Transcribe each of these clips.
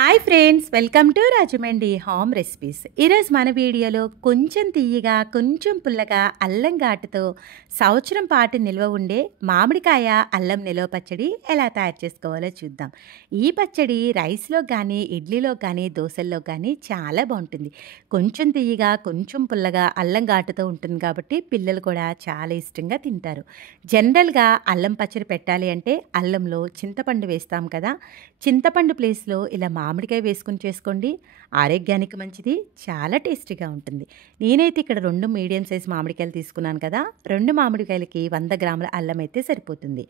Hi friends, welcome to Rajahmundry home recipes. ఈరోజు మన వీడియోలో కొంచెం తీయగా కొంచెం పుల్లగా అల్లం ఘాటుతో సంవత్సరం పాటు నిల్వ ఉండే మామిడికాయ అల్లం నిల్వ పచ్చడి ఎలా తయారు చేసుకోవాలో చూద్దాం. ఈ పచ్చడి రైస్లో కానీ ఇడ్లీలో కానీ దోశల్లో కానీ చాలా బాగుంటుంది. కొంచెం తీయగా కొంచెం పుల్లగా అల్లం ఘాటుతో ఉంటుంది కాబట్టి పిల్లలు కూడా చాలా ఇష్టంగా తింటారు. జనరల్గా అల్లం పచ్చడి పెట్టాలి అంటే అల్లంలో చింతపండు వేస్తాం కదా. చింతపండు ప్లేస్లో ఇలా మామిడికాయ వేసుకుని చేసుకోండి. ఆరోగ్యానికి మంచిది, చాలా టేస్టీగా ఉంటుంది. నేనైతే ఇక్కడ 2 మీడియం సైజ్ మామిడికాయలు తీసుకున్నాను కదా. 2 మామిడికాయలకి 100 గ్రాముల అల్లం అయితే సరిపోతుంది.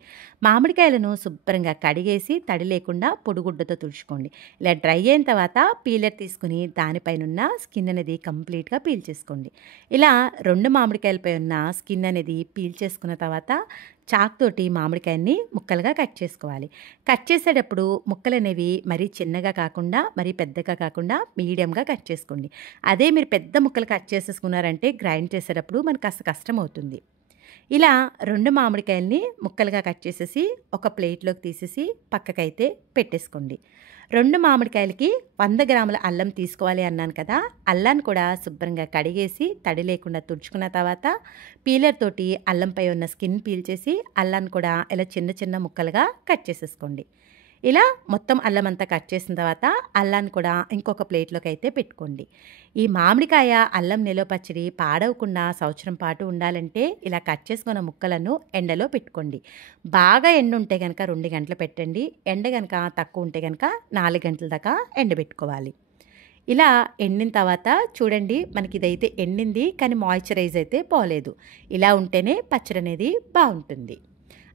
మామిడికాయలను శుభ్రంగా కడిగేసి తడి లేకుండా పొడిగుడ్డతో తుడుచుకోండి. ఇలా డ్రై అయిన తర్వాత పీలర్ తీసుకుని దానిపైన స్కిన్ అనేది కంప్లీట్గా పీల్ చేసుకోండి. ఇలా 2 మామిడికాయలపై ఉన్న స్కిన్ అనేది పీల్ చేసుకున్న తర్వాత చాక్ తోటి మామిడికాయని ముక్కలుగా కట్ చేసుకోవాలి. కట్ చేసేటప్పుడు ముక్కలు అనేవి మరీ చిన్నగా కాకుండా మరీ పెద్దగా కాకుండా మీడియంగా కట్ చేసుకోండి. అదే మీరు పెద్ద ముక్కలు కట్ చేసేసుకున్నారంటే గ్రైండ్ చేసేటప్పుడు మనకు కాస్త కష్టం అవుతుంది. ఇలా 2 మామిడికాయలని ముక్కలుగా కట్ చేసేసి ఒక ప్లేట్లోకి తీసేసి పక్కకైతే పెట్టేసుకోండి. 2 మామిడికాయలకి 100 గ్రాముల అల్లం తీసుకోవాలి అన్నాను కదా. అల్లాన్ని కూడా శుభ్రంగా కడిగేసి తడి లేకుండా తుడుచుకున్న తర్వాత పీలర్ తోటి అల్లంపై ఉన్న స్కిన్ పీల్ చేసి అల్లాన్ని కూడా ఇలా చిన్న చిన్న ముక్కలుగా కట్ చేసేసుకోండి. ఇలా మొత్తం అల్లం అంతా కట్ చేసిన తర్వాత అల్లాన్ని కూడా ఇంకొక ప్లేట్లోకి అయితే పెట్టుకోండి. ఈ మామిడికాయ అల్లం నిల్వ పచ్చడి పాడవకుండా సంవత్సరం పాటు ఉండాలంటే ఇలా కట్ చేసుకున్న ముక్కలను ఎండలో పెట్టుకోండి. బాగా ఎండ ఉంటే కనుక 2 గంటలు పెట్టండి. ఎండ కనుక తక్కువ ఉంటే కనుక 4 గంటల దాకా ఎండబెట్టుకోవాలి. ఇలా ఎండిన తర్వాత చూడండి, మనకి ఇదైతే ఎండింది కానీ మాయిశ్చరైజ్ అయితే పోలేదు. ఇలా ఉంటేనే పచ్చడి అనేది బాగుంటుంది.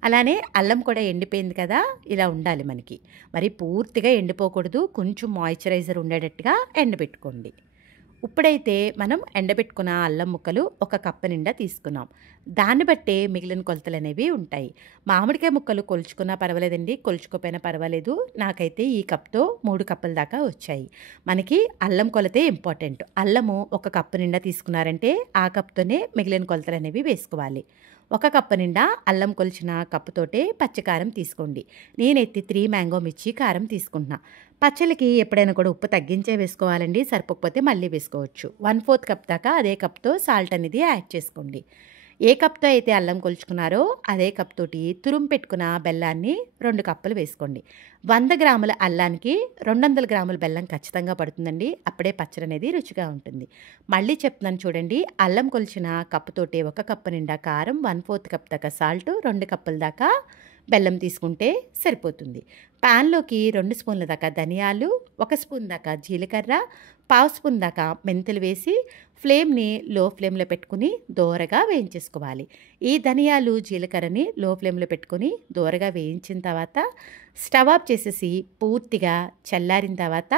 అలానే అల్లం కూడా ఎండిపోయింది కదా, ఇలా ఉండాలి మనకి. మరి పూర్తిగా ఎండిపోకూడదు, కొంచెం మాయిశ్చరైజర్ ఉండేటట్టుగా ఎండబెట్టుకోండి. ఇప్పుడైతే మనం ఎండబెట్టుకున్న అల్లం ముక్కలు 1 కప్పు నిండా తీసుకున్నాం. దాన్ని బట్టే మిగిలిన కొలతలు అనేవి ఉంటాయి. మామిడికాయ ముక్కలు కొలుచుకున్నా పర్వాలేదండి, కొలుచుకోపోయినా పర్వాలేదు. నాకైతే ఈ కప్తో 3 కప్పుల దాకా వచ్చాయి. మనకి అల్లం కొలతే ఇంపార్టెంట్. అల్లము 1 కప్పు నిండా తీసుకున్నారంటే ఆ కప్తోనే మిగిలిన కొలతలు అనేవి వేసుకోవాలి. 1 కప్పు నిండా అల్లం కొలిచిన కప్పుతోటే పచ్చికారం తీసుకోండి. నేనైతే 3 మ్యాంగో మిర్చి కారం తీసుకుంటున్నా. పచ్చళ్ళకి ఎప్పుడైనా కూడా ఉప్పు తగ్గించే వేసుకోవాలండి, సరిపోకపోతే మళ్ళీ వేసుకోవచ్చు. 1/4 కప్ దాకా అదే కప్తో సాల్ట్ అనేది యాడ్ చేసుకోండి. ఏ కప్తో అయితే అల్లం కొలుచుకున్నారో అదే కప్ తోటి తురుము పెట్టుకున్న బెల్లాన్ని 2 కప్పులు వేసుకోండి. 100 గ్రాముల అల్లానికి 200 గ్రాముల బెల్లం ఖచ్చితంగా పడుతుందండి. అప్పుడే పచ్చడి అనేది రుచిగా ఉంటుంది. మళ్ళీ చెప్తున్నాను చూడండి, అల్లం కొలిచిన కప్పుతోటే 1 కప్పు నిండా కారం, 1/4 కప్ దాకా సాల్ట్, 2 కప్పుల దాకా బెల్లం తీసుకుంటే సరిపోతుంది. ప్యాన్లోకి 2 స్పూన్ల దాకా ధనియాలు, 1 స్పూన్ దాకా జీలకర్ర, 1/2 స్పూన్ దాకా మెంతులు వేసి ఫ్లేమ్ని లో ఫ్లేమ్లో పెట్టుకుని దోరగా వేయించేసుకోవాలి. ఈ ధనియాలు జీలకర్రని లో ఫ్లేమ్లో పెట్టుకుని దోరగా వేయించిన తర్వాత స్టవ్ ఆఫ్ చేసేసి పూర్తిగా చల్లారిన తర్వాత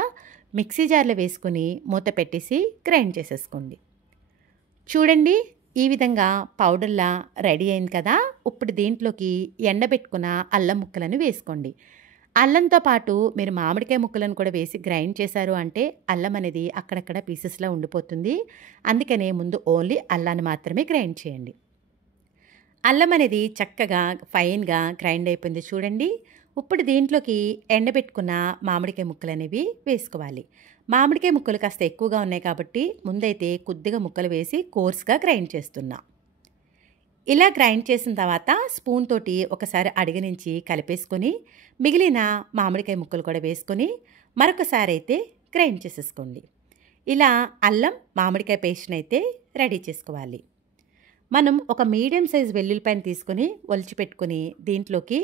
మిక్సీ జార్లో వేసుకుని మూత పెట్టేసి గ్రైండ్ చేసేసుకోండి. చూడండి, ఈ విధంగా పౌడర్లా రెడీ అయింది కదా. ఇప్పుడు దీంట్లోకి ఎండబెట్టుకున్న అల్లం ముక్కలను వేసుకోండి. అల్లంతో పాటు మీరు మామిడికాయ ముక్కలను కూడా వేసి గ్రైండ్ చేశారు అంటే అల్లం అనేది అక్కడక్కడ పీసెస్లో ఉండిపోతుంది. అందుకనే ముందు ఓన్లీ అల్లాన్ని మాత్రమే గ్రైండ్ చేయండి. అల్లం అనేది చక్కగా ఫైన్గా గ్రైండ్ అయిపోయింది చూడండి. ఇప్పుడు దీంట్లోకి ఎండబెట్టుకున్న మామిడికాయ ముక్కలు అనేవి వేసుకోవాలి. మామిడికాయ ముక్కలు కాస్త ఎక్కువగా ఉన్నాయి కాబట్టి ముందైతే కొద్దిగా ముక్కలు వేసి కోర్స్గా గ్రైండ్ చేస్తున్నా. ఇలా గ్రైండ్ చేసిన తర్వాత స్పూన్ తోటి ఒకసారి అడిగనించి కలిపేసుకొని మిగిలిన మామిడికాయ ముక్కలు కూడా వేసుకొని మరొకసారి అయితే గ్రైండ్ చేసేసుకోండి. ఇలా అల్లం మామిడికాయ పేస్ట్ని అయితే రెడీ చేసుకోవాలి. మనం ఒక మీడియం సైజ్ వెల్లుల్లిపాయను తీసుకొని ఒలిచిపెట్టుకుని దీంట్లోకి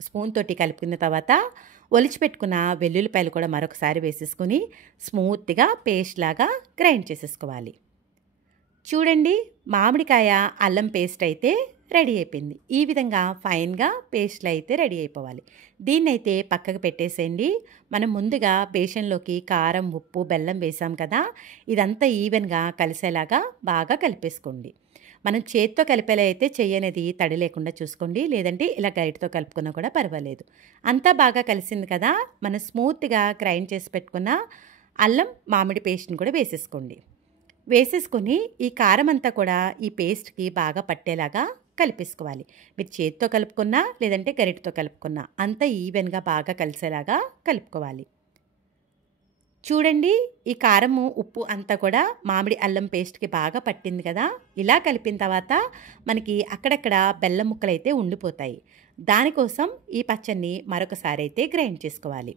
స్పూన్ తోటి కలుపుకున్న తర్వాత ఒలిచిపెట్టుకున్న వెల్లుల్లిపాయలు కూడా మరొకసారి వేసేసుకొని స్మూత్గా పేస్ట్ లాగా గ్రైండ్ చేసేసుకోవాలి. చూడండి, మామిడికాయ అల్లం పేస్ట్ అయితే రెడీ అయిపోయింది. ఈ విధంగా ఫైన్గా పేస్ట్లు అయితే రెడీ అయిపోవాలి. దీన్నైతే పక్కకు పెట్టేసేయండి. మనం ముందుగా బేషన్లోకి కారం, ఉప్పు, బెల్లం వేసాం కదా, ఇదంతా ఈవెన్గా కలిసేలాగా బాగా కలిపేసుకోండి. మనం చేత్తో కలిపేలా అయితే చెయ్యి అనేది తడి లేకుండా చూసుకోండి, లేదంటే ఇలా గరిటతో కలుపుకున్నా కూడా పర్వాలేదు. అంతా బాగా కలిసింది కదా. మనం స్మూత్గా గ్రైండ్ చేసి పెట్టుకున్న అల్లం మామిడి పేస్ట్ని కూడా వేసేసుకోండి. వేసేసుకొని ఈ కారం అంతా కూడా ఈ పేస్ట్కి బాగా పట్టేలాగా కలిపేసుకోవాలి. మీరు చేత్తో కలుపుకున్నా లేదంటే గరిటతో కలుపుకున్నా అంతా ఈవెన్గా బాగా కలిసేలాగా కలుపుకోవాలి. చూడండి, ఈ కారము, ఉప్పు అంతా కూడా మామిడి అల్లం పేస్ట్‌కి బాగా పట్టింది కదా! ఇలా కలిపిన తర్వాత మనకి అక్కడక్కడ బెల్లం ముక్కలైతే ఉండిపోతాయి. దానికోసం ఈ పచ్చడిని మరొకసారైతే గ్రైండ్ చేసుకోవాలి.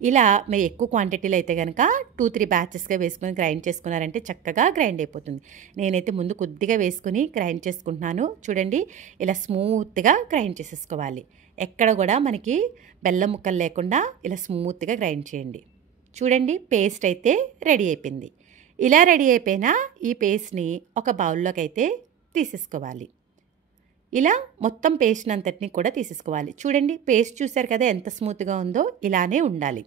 ఇలా మీరు ఎక్కువ క్వాంటిటీలో అయితే గనక 2, 3 బ్యాచెస్‌గా వేసుకొని గ్రైండ్ చేసుకున్నారంటే చక్కగా గ్రైండ్ అయిపోతుంది. నేనైతే ముందు కొద్దిగా వేసుకొని గ్రైండ్ చేసుకుంటున్నాను. చూడండి, ఇలా స్మూత్‌గా గ్రైండ్ చేసేసుకోవాలి. ఎక్కడ కూడా మనకి బెల్లం ముక్కలు లేకుండా ఇలా స్మూత్‌గా గ్రైండ్ చేయండి. చూడండి, పేస్ట్ అయితే రెడీ అయిపోయింది. ఇలా రెడీ అయిపోయిన ఈ పేస్ట్‌ని ఒక బౌల్లోకి అయితే తీసేసుకోవాలి. ఇలా మొత్తం పేస్ట్‌ని అంతటిని కూడా తీసేసుకోవాలి. చూడండి, పేస్ట్ చూసారు కదా ఎంత స్మూత్‌గా ఉందో, ఇలానే ఉండాలి.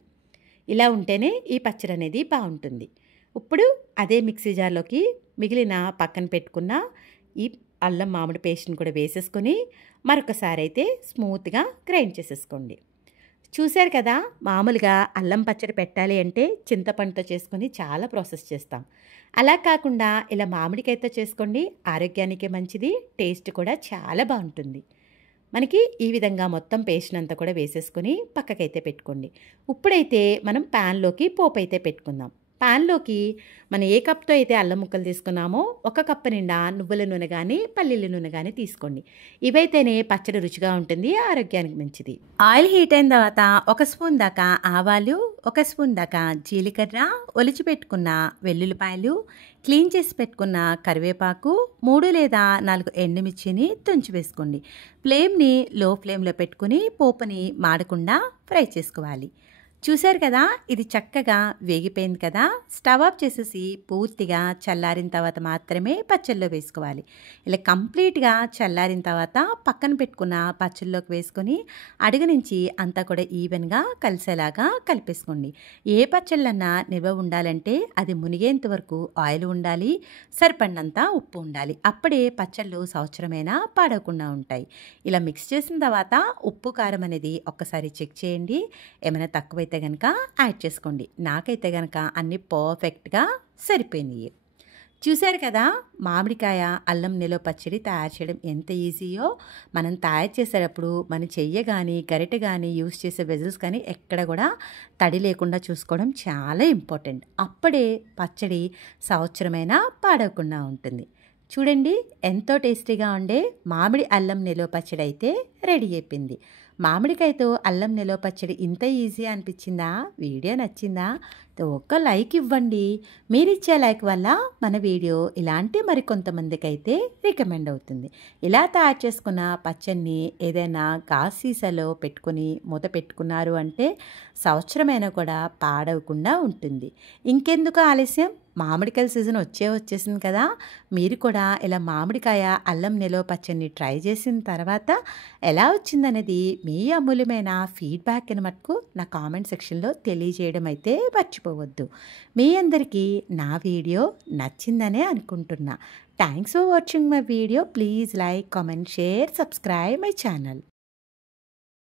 ఇలా ఉంటేనే ఈ పచ్చడి అనేది బాగుంటుంది. ఇప్పుడు అదే మిక్సీ జార్లోకి మిగిలిన పక్కన పెట్టుకున్న ఈ అల్లం మామిడి పేస్ట్‌ని కూడా వేసేసుకొని మరొకసారి అయితే స్మూత్‌గా గ్రైండ్ చేసేసుకోండి. చూశారు కదా, మామూలుగా అల్లం పచ్చడి పెట్టాలి అంటే చింతపండుతో చేసుకొని చాలా ప్రాసెస్ చేస్తాం. అలా కాకుండా ఇలా మామిడికాయతో చేసుకోండి, ఆరోగ్యానికి మంచిది, టేస్ట్ కూడా చాలా బాగుంటుంది. మనకి ఈ విధంగా మొత్తం పేస్ట్ అంతా కూడా వేసేసుకొని పక్కకైతే పెట్టుకోండి. ఇప్పుడైతే మనం ప్యాన్లోకి పోపు అయితే పెట్టుకుందాం. ప్యాన్లోకి మనం ఏ కప్తో అయితే అల్లం ముక్కలు తీసుకున్నామో 1 కప్పు నిండా నువ్వుల నూనె కానీ పల్లీల నూనె కానీ తీసుకోండి. ఇవైతేనే పచ్చడి రుచిగా ఉంటుంది, ఆరోగ్యానికి మంచిది. ఆయిల్ హీట్ అయిన తర్వాత 1 స్పూన్ దాకా ఆవాలు, 1 స్పూన్ దాకా జీలకర్ర, ఒలిచి పెట్టుకున్న వెల్లుల్లిపాయలు, క్లీన్ చేసి పెట్టుకున్న కరివేపాకు, 3 లేదా 4 ఎండుమిర్చిని తుంచి వేసుకోండి. ఫ్లేమ్ని లో ఫ్లేమ్లో పెట్టుకుని పోపుని మాడకుండా ఫ్రై చేసుకోవాలి. చూశారు కదా, ఇది చక్కగా వేగిపోయింది కదా! స్టవ్ ఆఫ్ చేసేసి పూర్తిగా చల్లారిన తర్వాత మాత్రమే పచ్చళ్ళలో వేసుకోవాలి. ఇలా కంప్లీట్‌గా చల్లారిన తర్వాత పక్కన పెట్టుకున్న పచ్చళ్ళలోకి వేసుకొని అడుగు నుంచి అంతా కూడా ఈవెన్‌గా కలిసేలాగా కలిపేసుకోండి. ఏ పచ్చళ్ళన్నా నిల్వ ఉండాలంటే అది మునిగేంత వరకు ఆయిల్ ఉండాలి, సరిపడినంత ఉప్పు ఉండాలి. అప్పుడే పచ్చళ్ళు సంవత్సరమైనా పాడవకుండా ఉంటాయి. ఇలా మిక్స్ చేసిన తర్వాత ఉప్పు, కారం అనేది ఒక్కసారి చెక్ చేయండి. ఏమైనా తక్కువైతే గనక యాడ్ చేసుకోండి. నాకైతే గనక అన్నీ పర్ఫెక్ట్‌గా సరిపోయినాయి. చూశారు కదా, మామిడికాయ అల్లం నిలవ పచ్చడి తయారు చేయడం ఎంత ఈజీయో. మనం తయారు చేసేటప్పుడు మన చెయ్యి కానీ గరిటె కానీ యూస్ చేసే వెజల్స్ కానీ ఎక్కడ కూడా తడి లేకుండా చూసుకోవడం చాలా ఇంపార్టెంట్. అప్పుడే పచ్చడి సంవత్సరమైనా పాడవకుండా ఉంటుంది. చూడండి, ఎంతో టేస్టీగా ఉండే మామిడి అల్లం నిలవ పచ్చడి అయితే రెడీ అయిపోయింది. మామిడికాయతో అల్లం నిలవ పచ్చడి ఇంత ఈజీ అనిపించిందా? వీడియో నచ్చిందా? ఒక్క లైక్ ఇవ్వండి. మీరిచ్చే లైక్ వల్ల మన వీడియో ఇలాంటి మరికొంతమందికి అయితే రికమెండ్ అవుతుంది. ఇలా తయారు చేసుకున్న పచ్చడిని ఏదైనా గాజు సీసాలో పెట్టుకొని మూత పెట్టుకున్నారు అంటే సంవత్సరమైనా కూడా పాడవకుండా ఉంటుంది. ఇంకెందుకు ఆలస్యం, మామిడికాయల సీజన్ వచ్చేసింది కదా! మీరు కూడా ఇలా మామిడికాయ అల్లం నిలవ పచ్చడిని ట్రై చేసిన తర్వాత ఎలా వచ్చిందనేది మీ అమూల్యమైన ఫీడ్బ్యాక్ని మటుకు నా కామెంట్ సెక్షన్లో తెలియజేయడం అయితే మర్చిపోవద్దు. మీ అందరికీ నా వీడియో నచ్చిందనే అనుకుంటున్నా. Thanks for watching my video. Please like, comment, share, subscribe my channel.